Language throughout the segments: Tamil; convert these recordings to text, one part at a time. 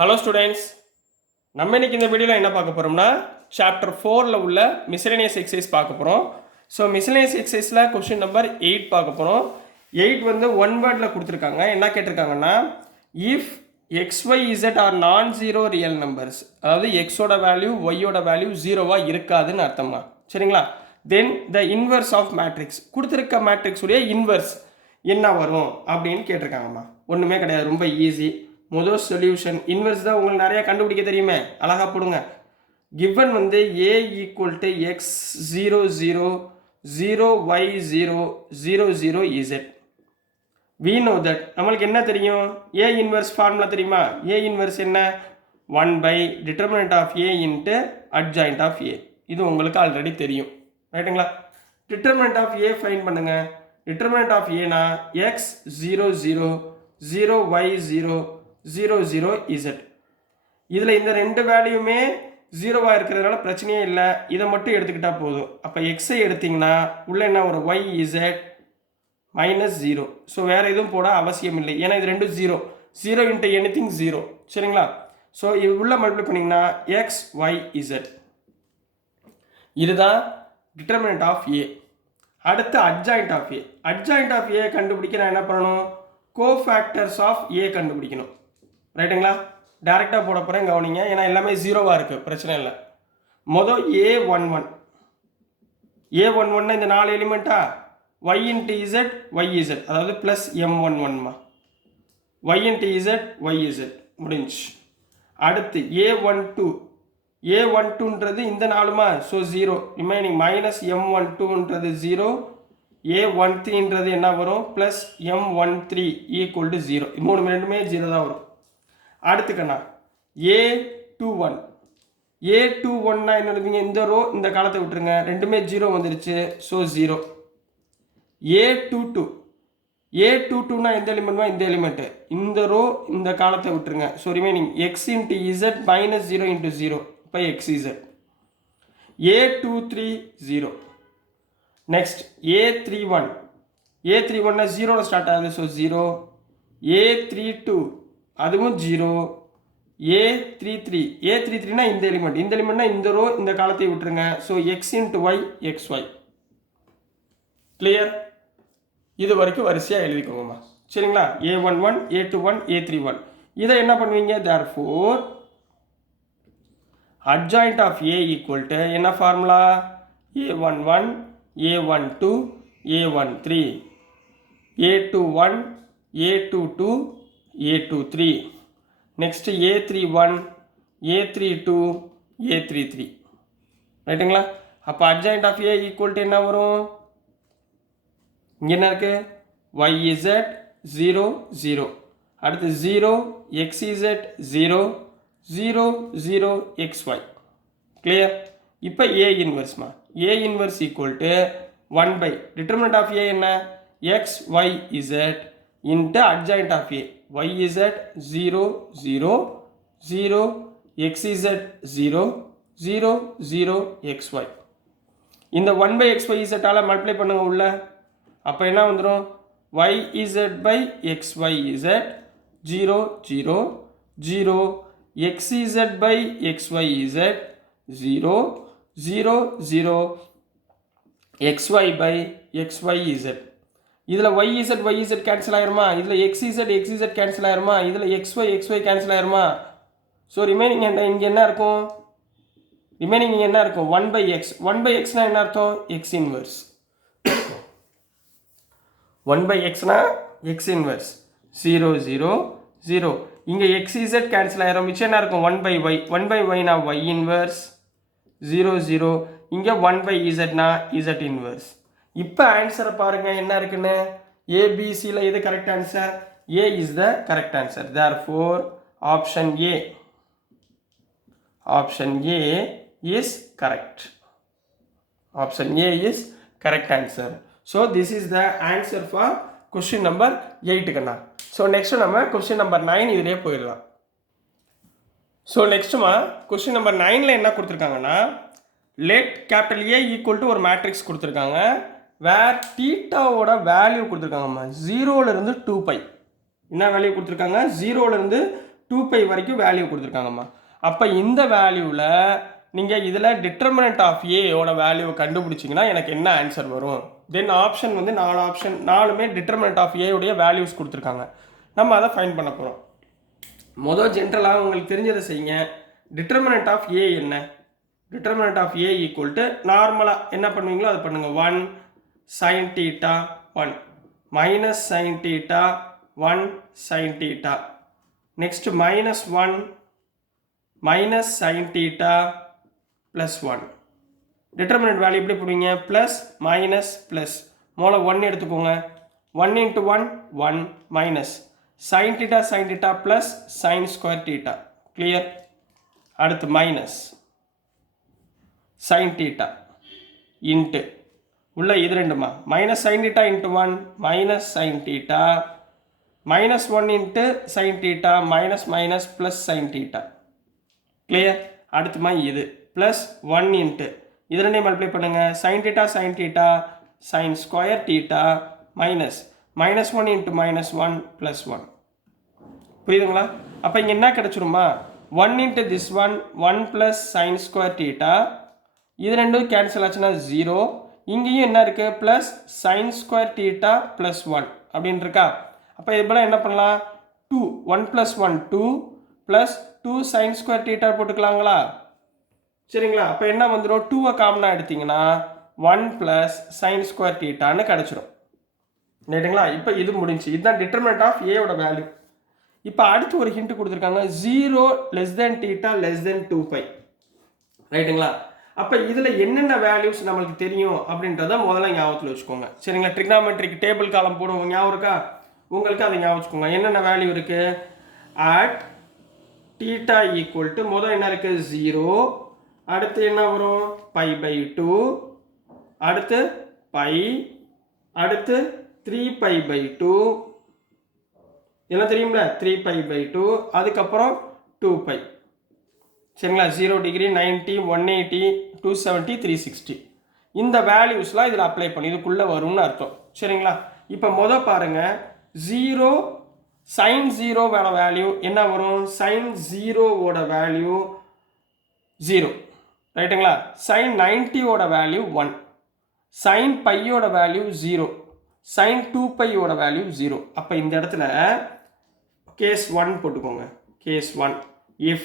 ஹலோ ஸ்டூடெண்ட்ஸ், நம்ம இன்னைக்கு இந்த வீடியோவில் என்ன பார்க்க போகிறோம்னா சாப்டர் 4ல் உள்ள மிஸ்லேனியஸ் எக்ஸசைஸ் பார்க்க போகிறோம். ஸோ மிஸ்லேனியஸ் எக்ஸசைஸில் கொஸ்டின் நம்பர் 8 பார்க்க போகிறோம். 8 வந்து ஒன் வேர்டில் கொடுத்துருக்காங்க. என்ன கேட்டிருக்காங்கன்னா, இஃப் XY Z ஆர் நான் ஜீரோ ரியல் நம்பர்ஸ், அதாவது எக்ஸோட வேல்யூ ஒய்யோட வேல்யூ ஜீரோவாக இருக்காதுன்னு அர்த்தமா, சரிங்களா? தென் த இன்வர்ஸ் ஆஃப் மேட்ரிக்ஸ், கொடுத்துருக்க மேட்ரிக்ஸ் உடைய இன்வர்ஸ் என்ன வரும் அப்படின்னு கேட்டிருக்காங்கம்மா. ஒன்றுமே கிடையாது, ரொம்ப ஈஸி. முதல் சொல்யூஷன் இன்வெர்ஸ் தான் உங்களுக்கு நிறையா கண்டுபிடிக்க தெரியுமே, அழகாக போடுங்க. கிவன் வந்து A equal to X 0 0 0 y 0 0 0 Z. we know that, நம்மளுக்கு என்ன தெரியும்? A இன்வெர்ஸ் ஃபார்முலா தெரியுமா? A இன்வெர்ஸ் என்ன? 1 by determinant of A into adjoint of A. இது உங்களுக்கு ஆல்ரெடி தெரியும், ரைட்டுங்களா? determinant of A ஃபைண்ட் பண்ணுங்க. determinant of A னா x 0 0 0 y 0 0 0 Z. இதில் இந்த ரெண்டு வேல்யூமே ஜீரோவாக இருக்கிறதுனால பிரச்சனையே இல்லை, இதை மட்டும் எடுத்துக்கிட்டால் போதும். அப்போ எக்ஸை எடுத்திங்கன்னா உள்ளே என்ன ஒரு y Z -0. ஸோ வேறு எதுவும் போட அவசியம் இல்லை, ஏன்னா இது ரெண்டும் 0 0 இன்ட்டு எனிதிங் 0, சரிங்களா? ஸோ இது உள்ளே மல்டிப்ளை பண்ணிங்கன்னா எக்ஸ் ஒய் இசட். இதுதான் டிட்டர்மினன்ட் ஆஃப் ஏ. அடுத்து adjoint of A. Adjoint of A கண்டுபிடிக்க நான் என்ன பண்ணணும்? கோஃபேக்டர்ஸ் ஆஃப் ஏ கண்டுபிடிக்கணும், ரைட்டுங்களா? டேரெக்டாக போட போகிறேன், கவனிங்க, ஏன்னா எல்லாமே ஜீரோவாக இருக்குது, பிரச்சனை இல்லை. மொதல் A11 A11 இந்த 4 எலிமெண்ட்டா y into z y z, அதாவது ப்ளஸ் M11மா, y into z y z முடிஞ்சு. அடுத்து A12ன்றது இந்த 4மா, ஸோ 0 ரிமைனிங் மைனஸ் M12ன்றது 0, A13ன்றது என்ன வரும்? Plus M13 equal to 0. ரெண்டுமே 0 தான் வரும். அடுத்துக்கண்ணா A21 என்ன எழுதுங்க? இந்த ரோ இந்த காலத்தை விட்டுருங்க, ரெண்டுமே 0 வந்துருச்சு, ஸோ 0. A22 எந்த எலிமெண்ட்மா? இந்த எலிமெண்ட்டு. இந்த ரோ இந்த காலத்தை விட்டுருங்க, so remaining X into Z minus 0 into 0, இப்போ X Z. A23 0. Next A31 0 start ஆகுது, ஸோ 0. A32 அதுவும் 0. A33 இந்த எலிமெண்ட்னா இந்த ரோ இந்த காலத்தை விட்டுருங்க, so X into Y X Y. Clear? இது வரைக்கும் வரிசையாக எழுதிக்கோங்கம்மா, சரிங்களா? A11 A21 A31. இதை என்ன பண்ணுவீங்க? Therefore adjoint of A equal to என்ன formula? A11 A12 A13 A21 A22 A23. Next A31 A32 A33, ரைட்டுங்களா? அப்போ adjoint of A equal to என்ன வரும்? இங்கே என்ன இருக்கு? YZ 0 0, அடுத்து 0 XZ 0 0 0 XY. கிளியர்? இப்போ A இன்வெர்ஸ்மா. A inverse equal to 1 by determinant of A என்ன? X Y Z into adjoint of A YZ 0 0 0 XZ 0 0 0 XY. இந்த 1 பை XYZ மல்டிப்ளை பண்ணுங்க உள்ள, அப்போ என்ன வந்துடும்? YZ by XYZ 0 0 0 XZ by XYZ 0 0 0 XY by XYZ. இதில் YZ கேன்சல் ஆயிருமா? இதில் XZ கேன்சல் ஆயிருமா? இதில் XY கேன்சல் ஆயிருமா? ஸோ ரிமைனிங் இங்கே என்ன இருக்கும்? 1 by X. 1 by Xனா என்ன அர்த்தம்? X inverse. 1 by Xனா X inverse 0 0 0. இங்கே XZ கேன்சல் ஆயிரும், மிச்சம் என்ன இருக்கும்? 1 by Y. 1 by Yனா Y inverse 0 0. இங்கே 1 by Zனா Z இன்வெர்ஸ். இப்போ ஆன்சரை பாருங்கள் என்ன இருக்குன்னு. ABCயில் இது correct answer. A is the correct answer. Therefore option A is correct. Option A is correct answer. So this is the answer for question number 8க்குண்ணா. ஸோ நெக்ஸ்ட்டு நம்ம கொஸ்டின் நம்பர் 9 இதிலே போயிடலாம். ஸோ நெக்ஸ்ட்டுமா கொஸ்டின் நம்பர் 9ல் என்ன கொடுத்துருக்காங்கன்னா, let capital A equal to ஒரு மேட்ரிக்ஸ் கொடுத்துருக்காங்க. வேர் தீட்டாவோட வேல்யூ கொடுத்துருக்காங்கம்மா 0லேருந்து 2π. என்ன வேல்யூ கொடுத்துருக்காங்க? 0லேருந்து 2π வரைக்கும் வேல்யூ கொடுத்துருக்காங்கம்மா. அப்போ இந்த வேல்யூவில் நீங்கள் இதில் டிட்டர்மினன்ட் ஆஃப் ஏயோட வேல்யூவை கண்டுபிடிச்சிங்கன்னா எனக்கு என்ன ஆன்சர் வரும். தென் ஆப்ஷன் வந்து 4 ஆப்ஷன், 4மே டிட்டர்மினன்ட் ஆஃப் ஏவுடைய வேல்யூஸ் கொடுத்துருக்காங்க. நம்ம அதை ஃபைண்ட் பண்ண போகிறோம். மொதல் ஜென்ரலாக உங்களுக்கு தெரிஞ்சதை செய்யுங்க. டிட்டர்மினன்ட் ஆஃப் ஏ என்ன? Determinant of A equal to நார்மலாக என்ன பண்ணுவீங்களோ அதை பண்ணுங்கள். 1 sin θ 1 minus sin θ 1 sin θ, next -1 minus sin θ plus 1. Determinant value எப்படி போடுவீங்க? ப்ளஸ் மைனஸ் ப்ளஸ், மூலம் 1 எடுத்துக்கோங்க. 1 into 1 1 minus sin θ plus sin square θ. Clear? அடுத்து மைனஸ் sin θ இன்ட்டு உள்ள இது ரெண்டுமா minus sin θ into 1 minus sin θ, minus 1 into sin θ minus minus plus sin θ. Clear? அடுத்துமா இது ப்ளஸ் 1 இன்ட்டு இது ரெண்டையும் மல்டிப்ளை பண்ணுங்க. sin θ sin square θ minus minus 1 into minus 1 plus 1. புரியுதுங்களா? அப்போ இங்கே என்ன கிடச்சிருமா? 1 into this 1 plus sin square θ, இது ரெண்டும் கேன்சல் ஆச்சுன்னா 0. இங்கேயும் என்ன இருக்குது? ப்ளஸ் sin ஸ்கொயர் θ ப்ளஸ் 1 அப்படின்னு இருக்கா? அப்போ இது போல் என்ன பண்ணலாம்? 2 1 + 1 2 ப்ளஸ் 2 sin ஸ்கொயர் θ போட்டுக்கலாங்களா? சரிங்களா? அப்போ என்ன வந்துடும்? 2 காமனாக எடுத்திங்கன்னா 1 ப்ளஸ் sin ஸ்கொயர் θன்னு கிடச்சிரும். ரைட்டுங்களா? இப்போ இது முடிஞ்சு. இதுதான் டிட்டர்மினன்ட் ஆஃப் ஏயோட வேல்யூ. இப்போ அடுத்து ஒரு ஹிண்ட் கொடுத்துருக்காங்க, 0 less than θ less than 2π. ரைட்டுங்களா? அப்போ இதில் என்னென்ன வேல்யூஸ் நம்மளுக்கு தெரியும் அப்படின்றத முதல்ல ஞாபகத்தில் வச்சுக்கோங்க. சரிங்களா? ட்ரிக்னாமெட்ரிக் டேபிள் காலம் போடுவோம், ஞாபகம் இருக்கா? உங்களுக்கு அதை ஞாபகம் வச்சுக்கோங்க. என்னென்ன வேல்யூ இருக்குது? அட் θ ஈக்குவல் டு முதல் என்ன இருக்குது? 0. அடுத்து என்ன வரும்? π/2. அடுத்து π. அடுத்து 3π/2. இதெல்லாம் தெரியும்ல? 3π/2. அதுக்கப்புறம் 2π. சரிங்களா? 0 டிகிரி 90 180 270 360. இந்த வேல்யூஸ்லாம் இதில் அப்ளை பண்ணி இதுக்குள்ளே வரும்னு அர்த்தம். சரிங்களா? இப்போ மொதல் பாருங்கள், 0 sin 0 வேல்யூ என்ன வரும்? sin 0 value 0. ரைட்டுங்களா? sin 90 value 1, sin π value 0, sin 2π value 0. அப்போ இந்த இடத்துல கேஸ் 1 போட்டுக்கோங்க. கேஸ் 1, if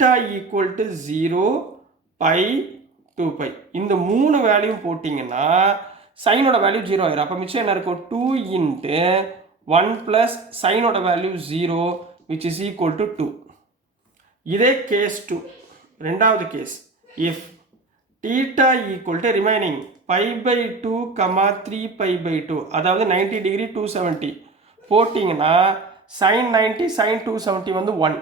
θ ஈக்குவல் டு 0 π 2π, இந்த 3 வேல்யூ போட்டிங்கன்னா சைனோட வேல்யூ 0 ஆயிரும். அப்போ மிச்சம் என்ன இருக்கும்? 2 இன்ட்டு 1 ப்ளஸ் சைனோட value 0 which is equal to 2. இதே கேஸ் 2, ரெண்டாவது case, if θ equal to remaining π/2, 3π/2, அதாவது 90 டிகிரி 270 போட்டிங்கன்னா sin 90 sin 270 வந்து 1.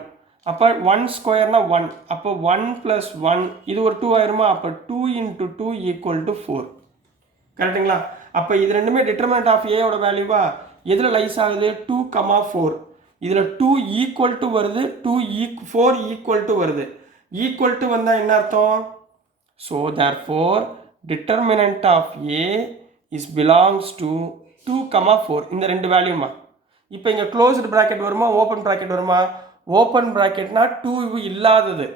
அப்போ 1 ஸ்கொயர்னா 1. அப்போ 1 + 1 இது ஒரு 2 ஆயிருமா? அப்போ 2 இன்ட்டு 2 ஈக்குவல் டு 4. கரெக்டுங்களா? அப்போ இது ரெண்டுமே டிட்டர்மினன்ட் ஆஃப் ஏயோட வேல்யூவா? எதில் லைஸ் ஆகுது? 2, 4. இதில் 2 ஈக்குவல் டு வருது, 4 ஈக்குவல் டு வருது. ஈக்குவல் டு வந்தால் என்ன அர்த்தம்? So therefore determinant of A is belongs to 2, 4. இந்த ரெண்டு வேல்யூமா? இப்போ இங்கே க்ளோஸ்டு ப்ராக்கெட் வருமா, ஓப்பன் ப்ராக்கெட் வருமா? ஓப்பன் ப்ராக்கெட்னா 2 இல்லாதது,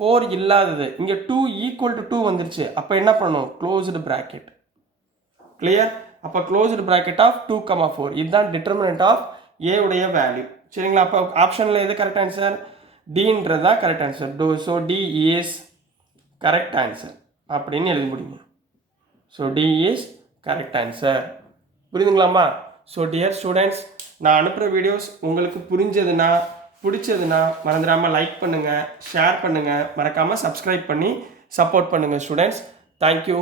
4 இல்லாதது. இங்கே 2 ஈக்குவல் டு 2 வந்துருச்சு. அப்போ என்ன பண்ணணும்? Closed bracket. கிளியர்? அப்போ க்ளோஸ்டு ப்ராக்கெட் ஆஃப் 2, 4. இதுதான் டிட்டர்மினன்ட் ஆஃப் ஏ உடைய வேல்யூ. சரிங்களா? அப்போ ஆப்ஷனில் எது கரெக்ட் ஆன்சர்? டின்றது தான் correct answer. So D is correct answer அப்படின்னு எழுத முடியுங்க. So D is correct answer. புரியுதுங்களாம்மா? ஸோ டியர் ஸ்டூடெண்ட்ஸ், நான் அனுப்புகிற வீடியோஸ் உங்களுக்கு புரிஞ்சதுன்னா, பிடிச்சதுன்னா மறந்துடாமல் லைக் பண்ணுங்கள், ஷேர் பண்ணுங்கள், மறக்காமல் சப்ஸ்கிரைப் பண்ணி சப்போர்ட் பண்ணுங்கள் ஸ்டூடெண்ட்ஸ். தேங்க்யூ.